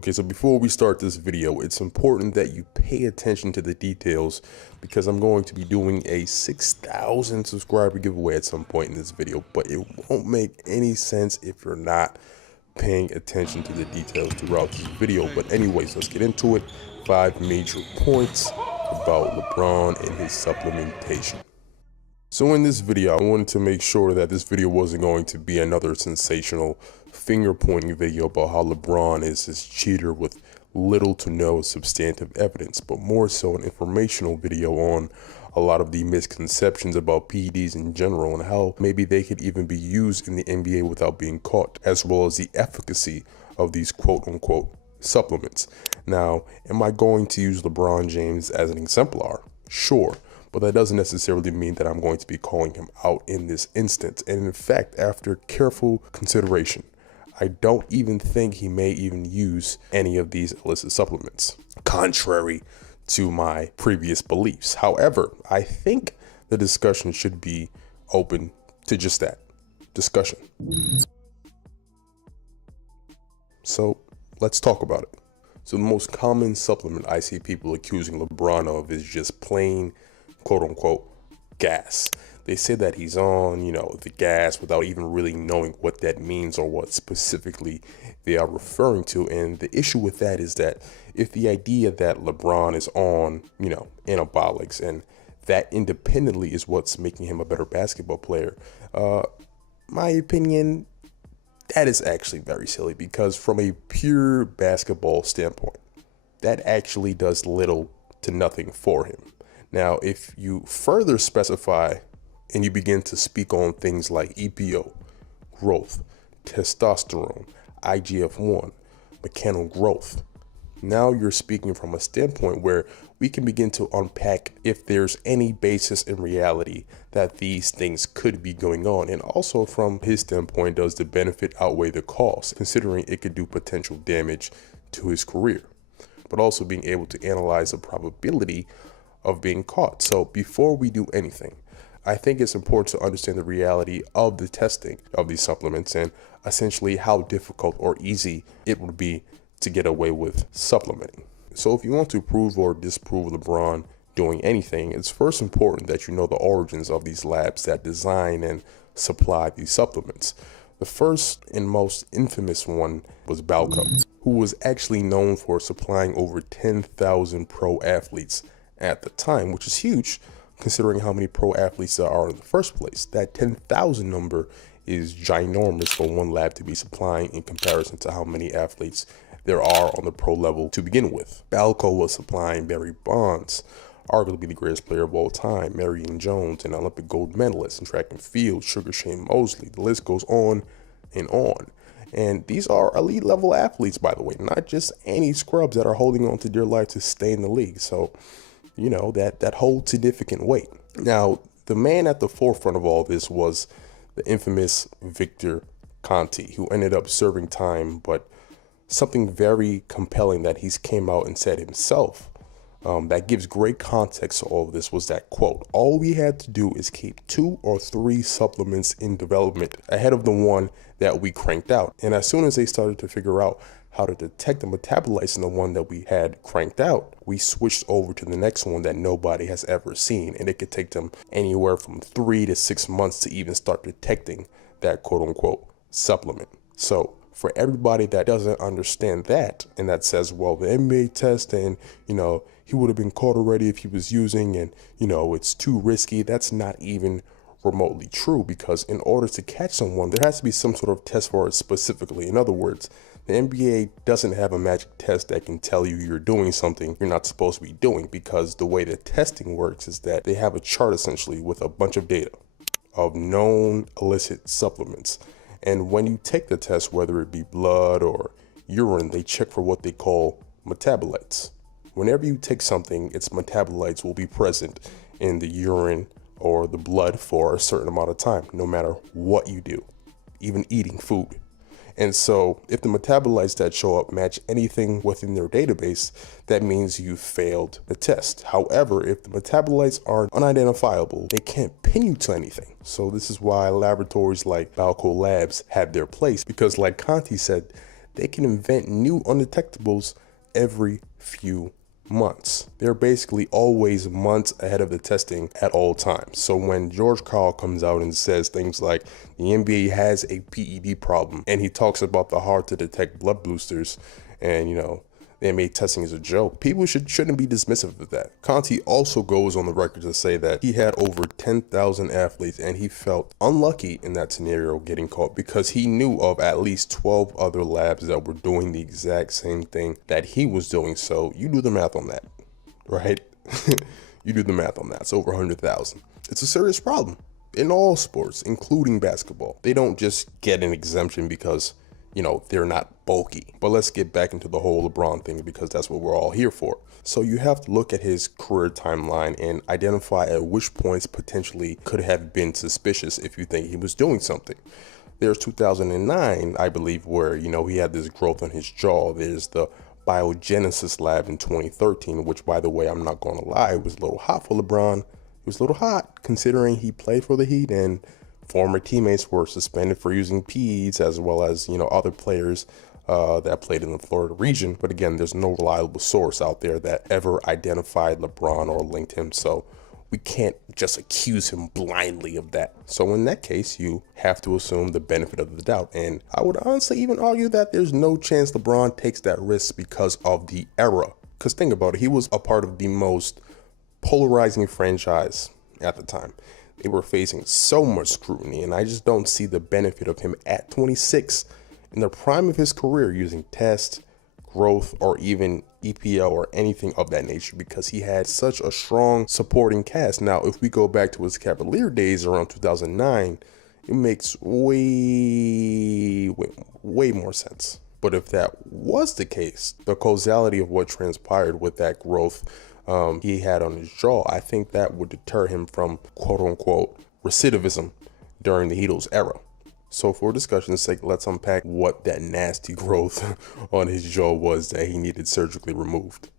Okay, so before we start this video, it's important that you pay attention to the details because I'm going to be doing a 6,000 subscriber giveaway at some point in this video, but it won't make any sense if you're not paying attention to the details throughout this video. But anyways, let's get into it. 5 major points about LeBron and his supplementation. So in this video, I wanted to make sure that this video wasn't going to be another sensational finger-pointing video about how LeBron is this cheater with little to no substantive evidence, but more so an informational video on a lot of the misconceptions about PEDs in general and how maybe they could even be used in the NBA without being caught, as well as the efficacy of these quote-unquote supplements. Now, am I going to use LeBron James as an exemplar? Sure. But that doesn't necessarily mean that I'm going to be calling him out in this instance. And in fact, after careful consideration, I don't even think he may even use any of these illicit supplements, contrary to my previous beliefs. However, I think the discussion should be open to just that discussion. So let's talk about it. So the most common supplement I see people accusing LeBron of is just plain quote unquote gas. They say that he's on, the gas without even really knowing what that means or what specifically they are referring to. And the issue with that is that if the idea that LeBron is on, anabolics and that independently is what's making him a better basketball player, my opinion, that is actually very silly because from a pure basketball standpoint, that actually does little to nothing for him. Now, if you further specify and you begin to speak on things like EPO, growth, testosterone, IGF-1, mechanical growth, now you're speaking from a standpoint where we can begin to unpack if there's any basis in reality that these things could be going on. And also from his standpoint, does the benefit outweigh the cost, considering it could do potential damage to his career, but also being able to analyze the probability of being caught. So before we do anything, I think it's important to understand the reality of the testing of these supplements and essentially how difficult or easy it would be to get away with supplementing. So if you want to prove or disprove LeBron doing anything, it's first important that you know the origins of these labs that design and supply these supplements. The first and most infamous one was Balco, who was actually known for supplying over 10,000 pro athletes at the time, which is huge considering how many pro athletes there are in the first place. That 10,000 number is ginormous for one lab to be supplying in comparison to how many athletes there are on the pro level to begin with. Balco was supplying Barry Bonds, arguably the greatest player of all time, Marion Jones, an Olympic gold medalist in track and field, Sugar Shane Mosley. The list goes on and on. And these are elite level athletes, by the way, not just any scrubs that are holding on to dear life to stay in the league. So that holds significant weight. Now, the man at the forefront of all this was the infamous Victor Conte, who ended up serving time, but something very compelling that he's came out and said himself that gives great context to all of this was that quote, "All we had to do is keep 2 or 3 supplements in development ahead of the one that we cranked out. And as soon as they started to figure out how to detect the metabolites in the one that we had cranked out, we switched over to the next one that nobody has ever seen. And it could take them anywhere from 3 to 6 months to even start detecting that quote unquote supplement." So for everybody that doesn't understand that and that says, well, the NBA test and, he would have been caught already if he was using and, it's too risky. That's not even remotely true, because in order to catch someone, there has to be some sort of test for it specifically. In other words, the NBA doesn't have a magic test that can tell you you're doing something you're not supposed to be doing, because the way the testing works is that they have a chart essentially with a bunch of data of known illicit supplements. And when you take the test, whether it be blood or urine, they check for what they call metabolites. Whenever you take something, its metabolites will be present in the urine or the blood for a certain amount of time, no matter what you do, even eating food. And so if the metabolites that show up match anything within their database, that means you failed the test. However, if the metabolites are unidentifiable, they can't pin you to anything. So this is why laboratories like Balco Labs had their place, because like Conte said, they can invent new undetectables every few months. They're basically always months ahead of the testing at all times. So when George Karl comes out and says things like the NBA has a PED problem, and he talks about the hard to detect blood boosters, and the NBA testing is a joke, people shouldn't be dismissive of that. Conte also goes on the record to say that he had over 10,000 athletes and he felt unlucky in that scenario getting caught because he knew of at least 12 other labs that were doing the exact same thing that he was doing. So you do the math on that, right? You do the math on that. It's over 100,000. It's a serious problem in all sports, including basketball. They don't just get an exemption because they're not bulky. But let's get back into the whole LeBron thing because that's what we're all here for. So you have to look at his career timeline and identify at which points potentially could have been suspicious if you think he was doing something. There's 2009, I believe, where, he had this growth on his jaw. There's the biogenesis lab in 2013, which, by the way, I'm not going to lie, was a little hot for LeBron. It was a little hot considering he played for the Heat and former teammates were suspended for using peds, as well as, other players that played in the Florida region. But again, there's no reliable source out there that ever identified LeBron or linked him. So we can't just accuse him blindly of that. So in that case, you have to assume the benefit of the doubt. And I would honestly even argue that there's no chance LeBron takes that risk because of the era. Because think about it, he was a part of the most polarizing franchise at the time. They were facing so much scrutiny, and I just don't see the benefit of him at 26 in the prime of his career using test, growth, or even EPL or anything of that nature because he had such a strong supporting cast. Now, if we go back to his Cavalier days around 2009, it makes way more sense. But if that was the case, the causality of what transpired with that growth he had on his jaw, I think that would deter him from quote unquote recidivism during the Heatles era. So for discussion's sake, let's unpack what that nasty growth on his jaw was that he needed surgically removed.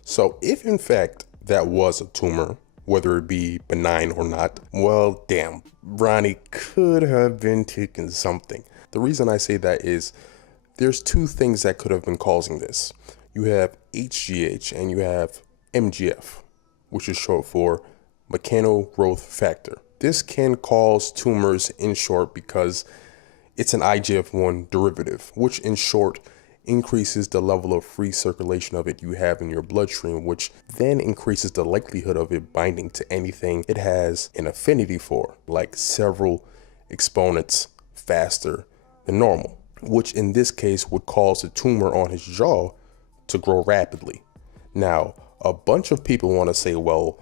So if in fact that was a tumor, whether it be benign or not, well, damn, Ronnie could have been taking something. The reason I say that is there's two things that could have been causing this. You have HGH and you have MGF, which is short for mechano growth factor. This can cause tumors in short because it's an IGF-1 derivative, which in short increases the level of free circulation of it you have in your bloodstream, which then increases the likelihood of it binding to anything it has an affinity for, like several exponents faster than normal, which in this case would cause the tumor on his jaw to grow rapidly. Now, a bunch of people want to say, well,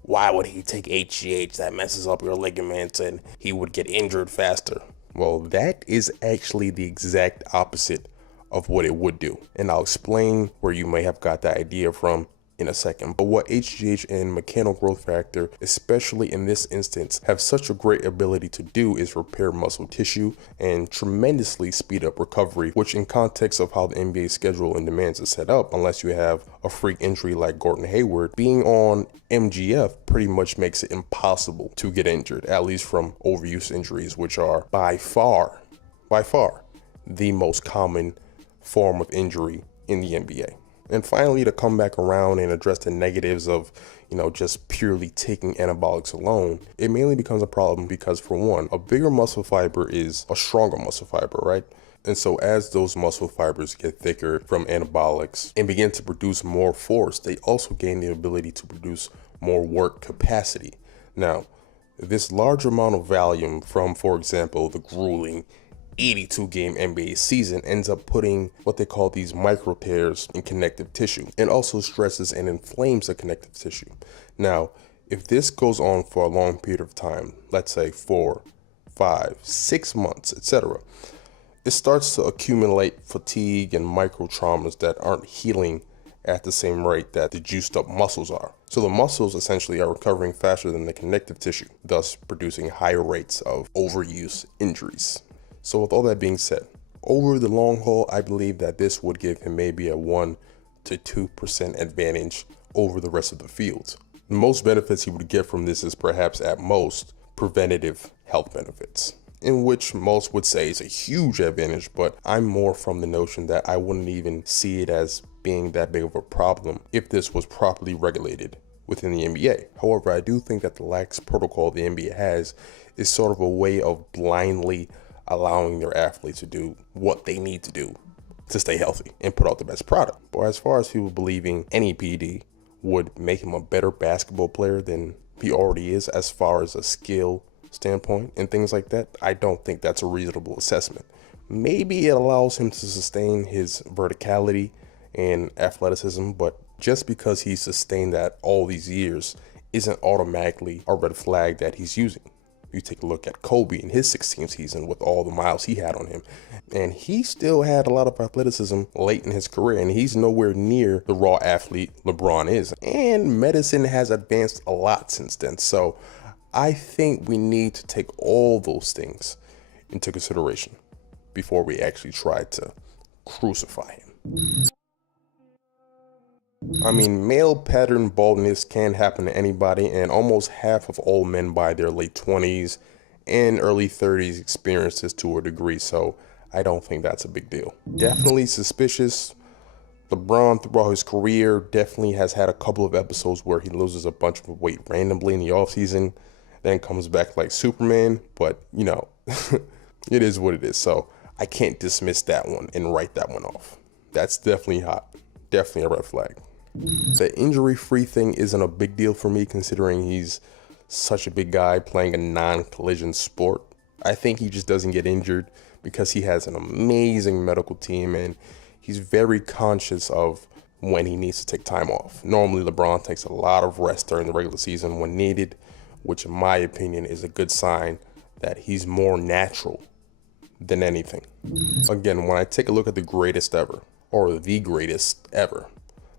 why would he take HGH? That messes up your ligaments and he would get injured faster. Well, that is actually the exact opposite of what it would do. And I'll explain where you may have got that idea from in a second. But what HGH and mechano growth factor, especially in this instance, have such a great ability to do is repair muscle tissue and tremendously speed up recovery, which in context of how the NBA schedule and demands is set up, unless you have a freak injury like Gordon Hayward, being on MGF pretty much makes it impossible to get injured, at least from overuse injuries, which are by far the most common form of injury in the NBA. And finally, to come back around and address the negatives of, just purely taking anabolics alone, it mainly becomes a problem because, for one, a bigger muscle fiber is a stronger muscle fiber, right? And so as those muscle fibers get thicker from anabolics and begin to produce more force, they also gain the ability to produce more work capacity. Now, this large amount of volume from, for example, the grueling 82-game NBA season ends up putting what they call these micro tears in connective tissue, and also stresses and inflames the connective tissue. Now, if this goes on for a long period of time, let's say 4, 5, 6 months, etc., it starts to accumulate fatigue and micro traumas that aren't healing at the same rate that the juiced up muscles are. So the muscles essentially are recovering faster than the connective tissue, thus producing higher rates of overuse injuries. So with all that being said, over the long haul, I believe that this would give him maybe a 1 to 2% advantage over the rest of the field. The most benefits he would get from this is perhaps at most preventative health benefits. in which most would say is a huge advantage, but I'm more from the notion that I wouldn't even see it as being that big of a problem if this was properly regulated within the NBA. However, I do think that the lax protocol the NBA has is sort of a way of blindly allowing their athletes to do what they need to do to stay healthy and put out the best product. But as far as people believing any PD would make him a better basketball player than he already is as far as a skill standpoint and things like that, I don't think that's a reasonable assessment. Maybe it allows him to sustain his verticality and athleticism, but just because he's sustained that all these years isn't automatically a red flag that he's using. You take a look at Kobe in his 16th season with all the miles he had on him, and he still had a lot of athleticism late in his career, and he's nowhere near the raw athlete LeBron is. And medicine has advanced a lot since then, so I think we need to take all those things into consideration before we actually try to crucify him. I mean, male pattern baldness can happen to anybody, and almost half of all men by their late 20s and early 30s experience this to a degree, so I don't think that's a big deal. Definitely suspicious. LeBron throughout his career definitely has had a couple of episodes where he loses a bunch of weight randomly in the offseason, then comes back like Superman, but you know, it is what it is, so I can't dismiss that one and write that one off. That's definitely hot. Definitely a red flag. The injury-free thing isn't a big deal for me considering he's such a big guy playing a non-collision sport. I think he just doesn't get injured because he has an amazing medical team and he's very conscious of when he needs to take time off. Normally, LeBron takes a lot of rest during the regular season when needed, which in my opinion is a good sign that he's more natural than anything. Again, when I take a look at the greatest ever, or the greatest ever,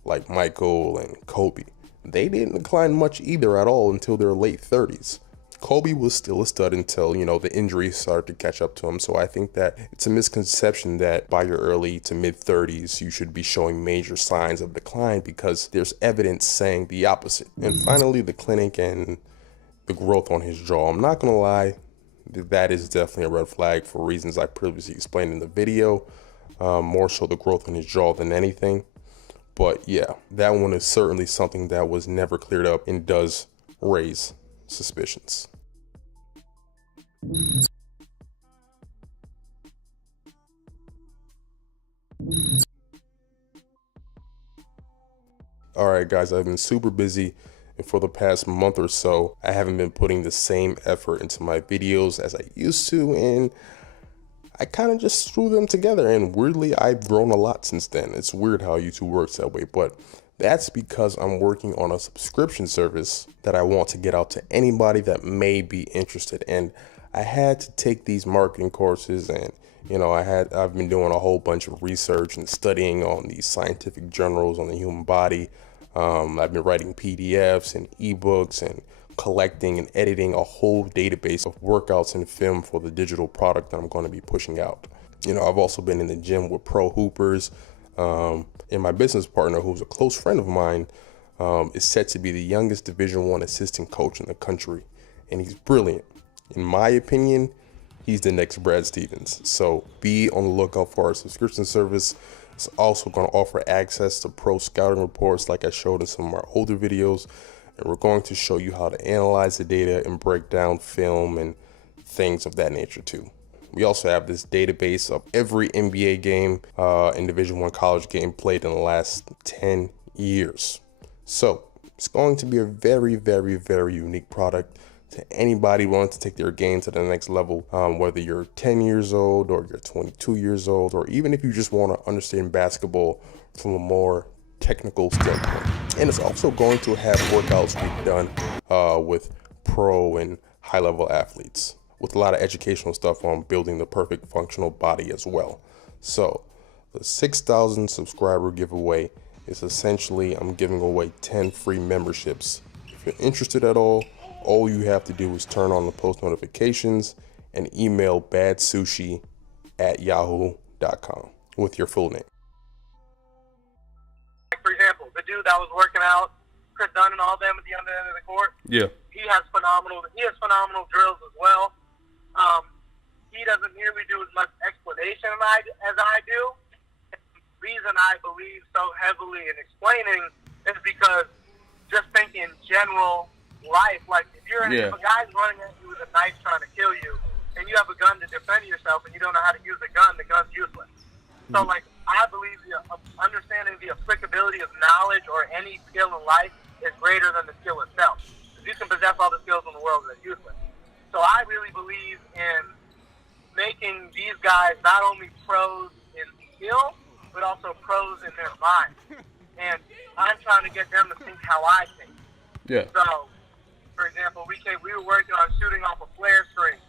like Michael and Kobe, they didn't decline much either at all until their late 30s. Kobe was still a stud until, the injuries started to catch up to him. So I think that it's a misconception that by your early to mid 30s, you should be showing major signs of decline because there's evidence saying the opposite. And finally, the clinic and the growth on his jaw. I'm not gonna lie, that is definitely a red flag for reasons I previously explained in the video. More so the growth on his jaw than anything. But yeah, that one is certainly something that was never cleared up and does raise suspicions. Alright guys, I've been super busy, and for the past month or so, I haven't been putting the same effort into my videos as I used to, and I kind of just threw them together, and weirdly, I've grown a lot since then. It's weird how YouTube works that way, but that's because I'm working on a subscription service that I want to get out to anybody that may be interested. And I had to take these marketing courses, and I've been doing a whole bunch of research and studying on these scientific journals on the human body. I've been writing PDFs and ebooks and collecting and editing a whole database of workouts and film for the digital product that I'm going to be pushing out. I've also been in the gym with pro hoopers, and my business partner, who's a close friend of mine, is said to be the youngest Division I assistant coach in the country, and he's brilliant. In my opinion, he's the next Brad Stevens. So be on the lookout for our subscription service. It's also going to offer access to pro scouting reports like I showed in some of our older videos. And we're going to show you how to analyze the data and break down film and things of that nature too. We also have this database of every NBA game and Division I college game played in the last 10 years. So it's going to be a very, very, very unique product to anybody wanting to take their game to the next level, whether you're 10 years old or you're 22 years old, or even if you just want to understand basketball from a more technical standpoint. And it's also going to have workouts we've done with pro and high level athletes, with a lot of educational stuff on building the perfect functional body as well. So the 6,000 subscriber giveaway is essentially I'm giving away 10 free memberships. If you're interested at all you have to do is turn on the post notifications and email badsushi@yahoo.com with your full name. For example, the dude that was working out, Chris Dunn and all them at the end of the court. Yeah. He has phenomenal drills as well. he doesn't nearly do as much explanation as I do. And the reason I believe so heavily in explaining is because just think in general life, like if if a guy's running at you with a knife trying to kill you, and you have a gun to defend yourself, and you don't know how to use the gun's useless. So, like, I believe understanding the applicability of knowledge or any skill in life is greater than the skill itself. You can possess all the skills in the world that are useless. So I really believe in making these guys not only pros in skill, but also pros in their mind. And I'm trying to get them to think how I think. Yeah. So, for example, we were working on shooting off a flare screen.